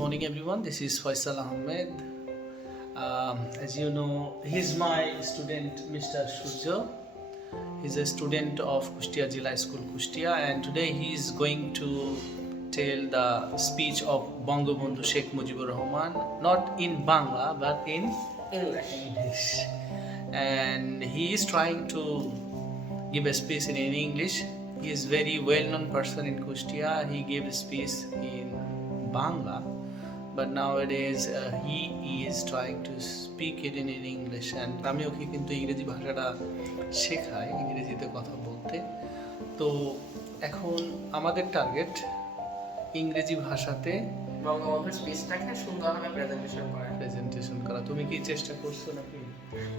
morning, everyone. This is Faisal Ahmed. As you know, he's my student, Mr. Shurjo. He's a student of Kustia Jila School, Kustia, and today he is going to tell the speech of Bangabandhu Sheikh Mujibur Rahman, not in Bangla but in English. And he is trying to give a speech in English. He is very well-known person in Kustia. He gave a speech in Bangla, but nowadays he is trying to speak it in English, and আমি ওকে কিন্তু ইংরেজি ভাষাটা শেখাই, ইংরেজিতে কথা বলতে। তো এখন আমাদের টার্গেট ইংরেজি ভাষাতে বঙ্গবন্ধুর স্পিচটাকে সুন্দরভাবে প্রেজেন্টেশন করা। তুমি কি চেষ্টা করছো নাকি?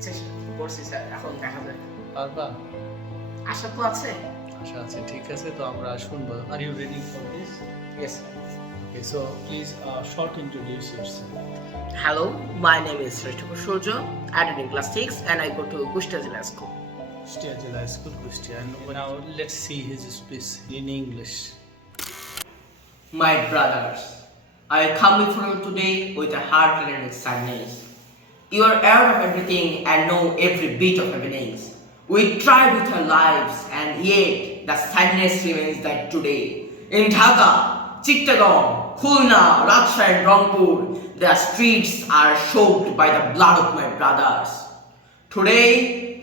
চেষ্টা করছি স্যার, এখন দেখা যাক পারবা? আশা তো আছে। আশা আছে, ঠিক আছে। তো আমরা শুনবো। Are you ready for this? Yes, sir. Okay, so please short introduce yourself. Hello, my name is Shurjo. I did in class 6 and I go to Kustia Jila School. Kustia Jila School, Kustia. And now let's see his speech in English. My brothers, I come before you today with a heart laden with sadness. You are aware of everything and know every bit of happenings. We tried with our lives and yet the sadness remains that today. In Dhaka, Chittagong, Khulna, Rajshahi and Rangpur, the streets are soaked by the blood of my brothers. Today,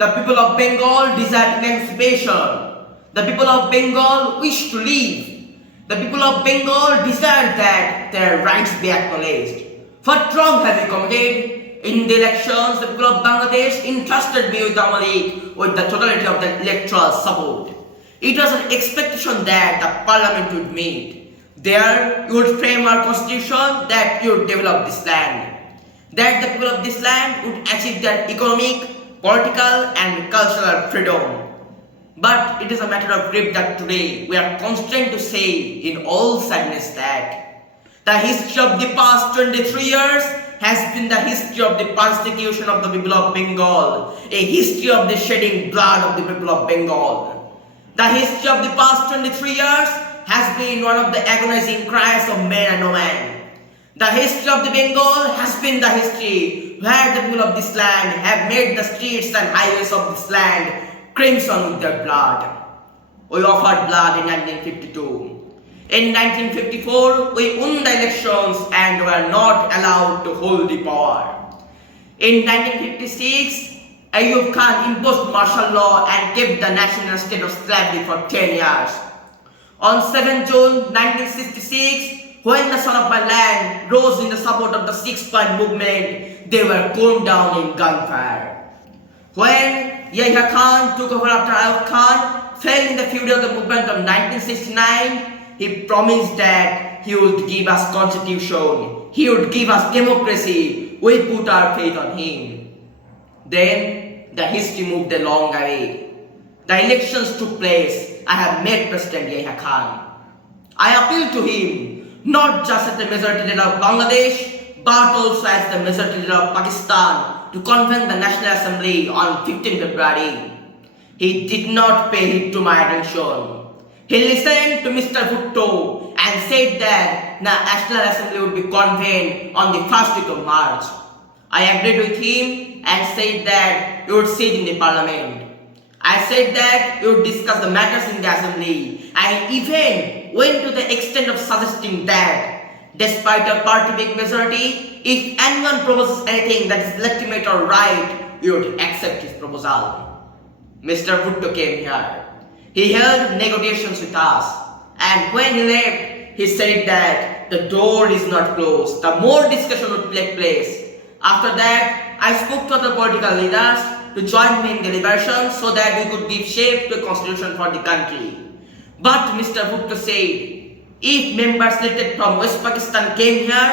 the people of Bengal desire emancipation. The people of Bengal wish to live. The people of Bengal desire that their rights be acknowledged. What wrong have we committed? In the elections, the people of Bangladesh entrusted me with Amalik with the totality of the electoral support. It was an expectation that the parliament would meet. There, you would frame our constitution that you would develop this land. That the people of this land would achieve their economic, political and cultural freedom. But it is a matter of grief that today we are constrained to say in all sadness that the history of the past 23 years has been the history of the persecution of the people of Bengal, a history of the shedding blood of the people of Bengal. The history of the past 23 years has been one of the agonizing cries of men and women. The history of the Bengal has been the history where the people of this land have made the streets and highways of this land crimson with their blood. We offered blood in 1952. In 1954, we won the elections and were not allowed to hold the power. In 1956, Ayub Khan imposed martial law and kept the national state of slavery for 10 years. On 7 June 1966, when the son of my land rose in the support of the 6-point movement, they were gunned down in gunfire. When Yahya Khan took over after Ayub Khan fell in the fury of the movement of 1969, he promised that he would give us constitution, he would give us democracy. We put our faith on him. Then the history moved a long way. The elections took place. I have met President Yahya Khan. I appeal to him, not just as the majority leader of Bangladesh, but also as the majority leader of Pakistan, to convene the National Assembly on 15 February. He did not pay heed to my attention. He listened to Mr. Bhutto and said that the National Assembly would be convened on the first week of March. I agreed with him and said that he would sit in the parliament. I said that we would discuss the matters in the assembly. I even went to the extent of suggesting that, despite a party big majority, if anyone proposes anything that is legitimate or right, we would accept his proposal. Mr. Bhutto came here. He held negotiations with us, and when he left, he said that the door is not closed. The more discussion would take place. After that, I spoke to other political leaders to join me in deliberations so that we could give shape to a constitution for the country. But Mr. Bhutto said, if members elected from West Pakistan came here,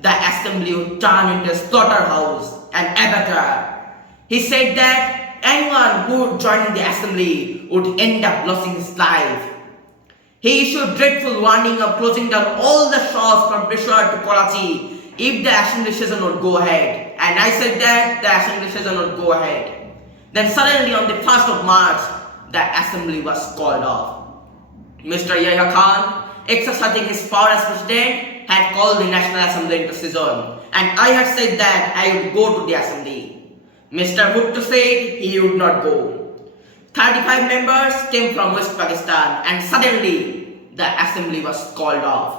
the assembly would turn into a slaughterhouse and abattoir. He said that anyone who would join in the assembly would end up losing his life. He issued dreadful warning of closing down all the shops from Peshawar to Karachi if the assembly session would go ahead. And I said that the assembly session would go ahead. Then suddenly on the 1st of March, the assembly was called off. Mr. Yahya Khan, exercising his power as president, had called the National Assembly into session, and I had said that I would go to the assembly. Mr. Bhutto said he would not go. 35 members came from West Pakistan, and suddenly the assembly was called off.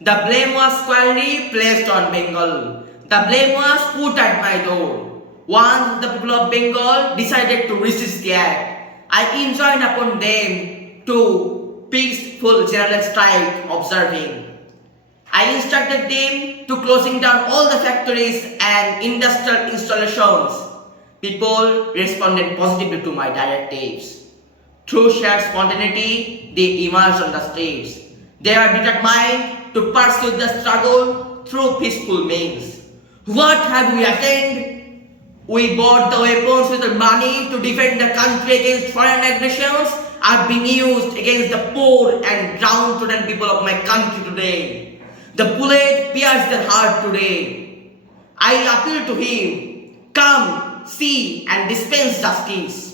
The blame was squarely placed on Bengal. The blame was put at my door. Once the people of Bengal decided to resist the act, I enjoined upon them to peaceful general strike observing. I instructed them to closing down all the factories and industrial installations. People responded positively to my directives. Through sheer spontaneity, they emerged on the streets. They are determined to pursue the struggle through peaceful means. What have we attained? We bought the weapons with the money to defend the country against foreign aggressions are being used against the poor and downtrodden people of my country today. The bullet pierced their heart today. I appeal to him, come, see and dispense justice.